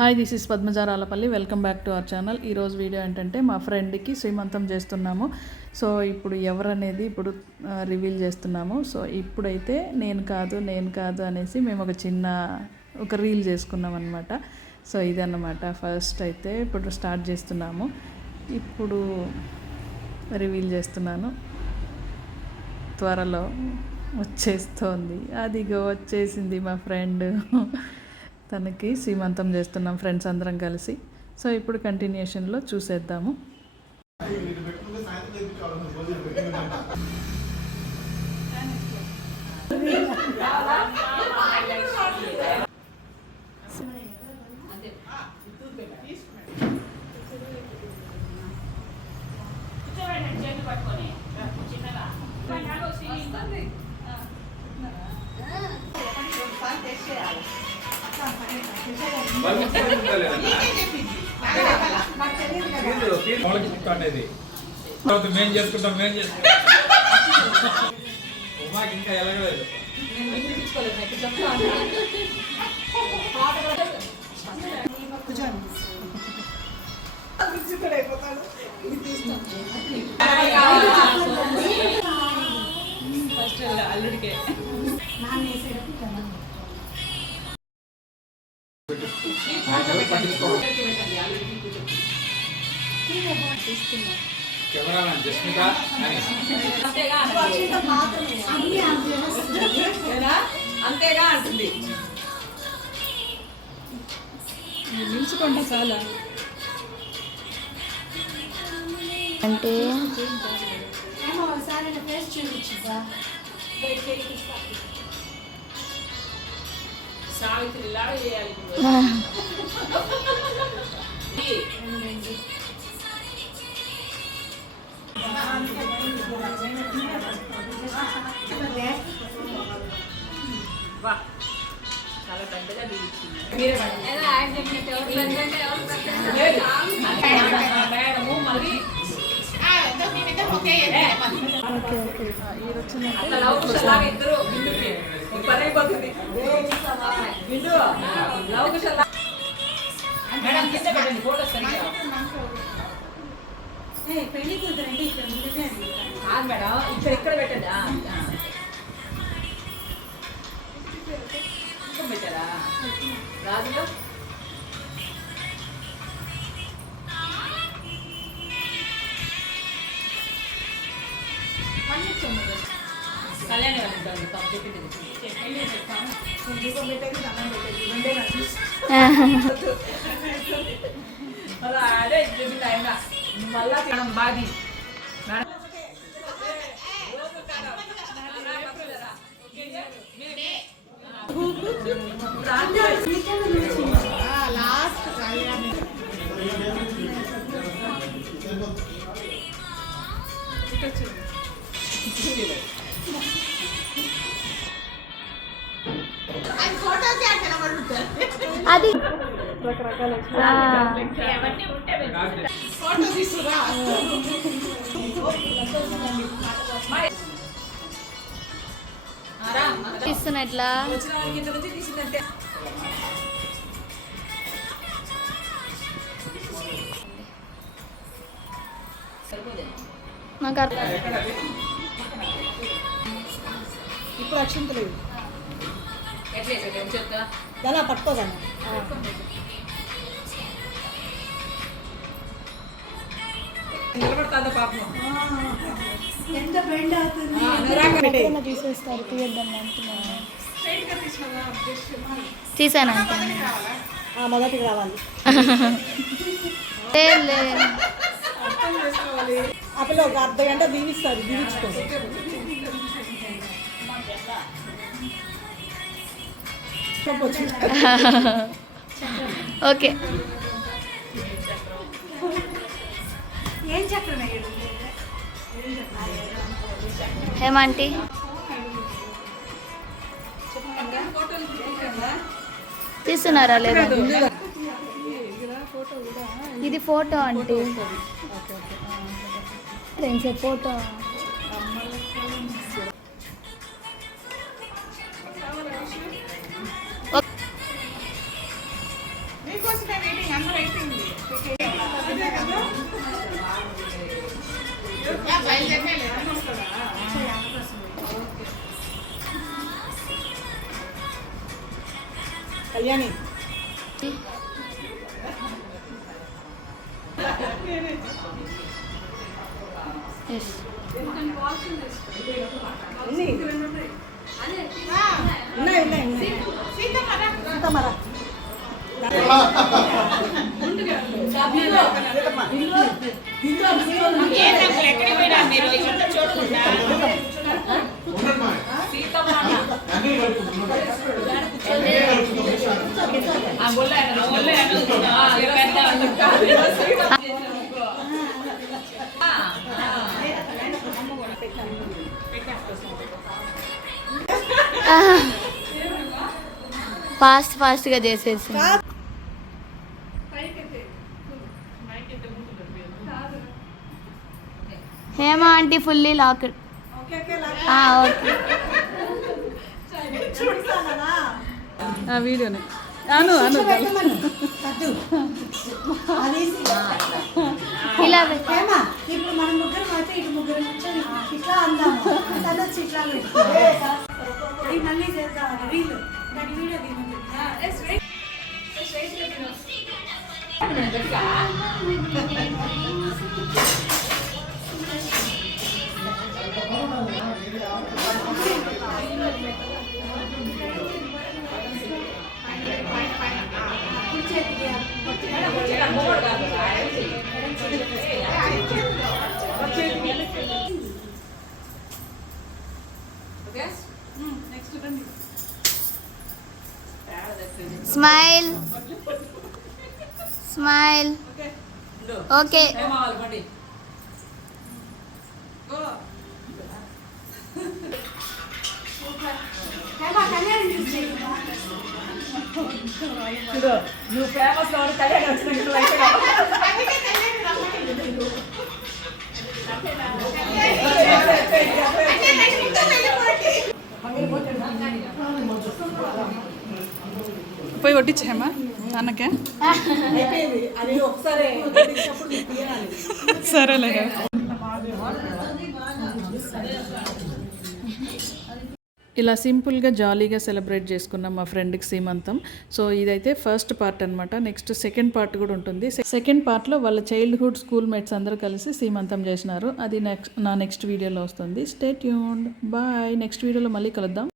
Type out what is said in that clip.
Hi, this is Padmajarallapalli. Welcome back to our channel. ఈరోజు video ఏంటంటే మా ఫ్రెండ్కి శ్రీమంతం చేస్తున్నాము. సో ఇప్పుడు ఎవరనేది రివీల్ చేస్తున్నాము. సో ఇప్పుడైతే నేను కాదు అనేసి మేము ఒక రీల్ చేసుకున్నాం అనమాట. సో ఇదన్నమాట. ఫస్ట్ అయితే ఇప్పుడు స్టార్ట్ చేస్తున్నాము. ఇప్పుడు రివీల్ చేస్తున్నాను. త్వరలో వచ్చేస్తోంది. అదిగో వచ్చేసింది మా ఫ్రెండ్. తనకి శ్రీమంతం చేస్తున్నాం ఫ్రెండ్స్ అందరం కలిసి. సో ఇప్పుడు కంటిన్యూషన్లో చూసేద్దాము. మేము చేసుకుంటాం మాకు ఇంకా ఎలాగలేదు. అల్లుడికే అంతేగా అంటుంది. నిలుచుకోండి చాలా అంటే సావిత్రి లాగా చేయాలి. చాలా పెద్దగా మేడము మరి ఇద్దరు పని అయిపోతుంది. మేడం కింద పెట్టండి ఫోటోస్ పెళ్లి కూతురండి. కాదు మేడం, ఇక్కడ పెట్టండి. పెట్టారా రాజులో కళ్యాణి వాళ్ళు అలా అదే ఆయన మళ్ళా బాది లాస్ట్ అది రకరకాల తీస్తున్నట్లా నాకు ఇప్పుడు అక్షంతలు ఎలా పట్టుకోదాన్ని నిలబడతాదా పాపం. ఎంత బెండ్ అవుతుంది. తీసేస్తారు. తీయద్దాం అనుకున్నాను. తీసాను మొదటికి రావాలి. అప్పుడు ఒక అర్ధ గంట దీవిస్తారు. దీవించుకోండి. ఓకే. ఏం చక్రం ఏమంటీ తీస్తున్నారా లేదా? ఇది ఫోటో అంటే ఫోటో కళ్యాణి ఎస్ ఉన్నాయి ఉన్నాయి ఉన్నాయి సీతమ్మరా ఫాస్ట్గా చేసేసి Hema aunty fully locked. Okay okay okay చూపిస్తానా ఆ వీడియోనే అను అను ఇలా ఏమా ఇప్పుడు మనం ముగ్గురు అయితే ఇటు ముగ్గురు కూర్చొని ఇట్లా అందాము తనొచ్చి ఇట్లా ఇది మళ్ళీ చేద్దాం రీల్ దాని వీడియో స్మైల్ స్మైల్ ఓకే నువ్వు ఫేమస్ కళ్యాణి వచ్చినట్టు పోయి కొట్టించేమా అన్నకే అయిపోయింది అది ఒకసారి సరేలే. ఇలా సింపుల్గా జాలీగా సెలబ్రేట్ చేసుకున్నాం మా ఫ్రెండ్కి సీమంతం. సో ఇదైతే ఫస్ట్ పార్ట్ అనమాట. నెక్స్ట్ సెకండ్ పార్ట్ కూడా ఉంటుంది. సెకండ్ పార్ట్లో వాళ్ళ చైల్డ్హుడ్ స్కూల్ మేట్స్ అందరూ కలిసి సీమంతం చేసినారు. అది నా నెక్స్ట్ వీడియోలో వస్తుంది. Stay tuned. బాయ్. నెక్స్ట్ వీడియోలో మళ్ళీ కలుద్దాం.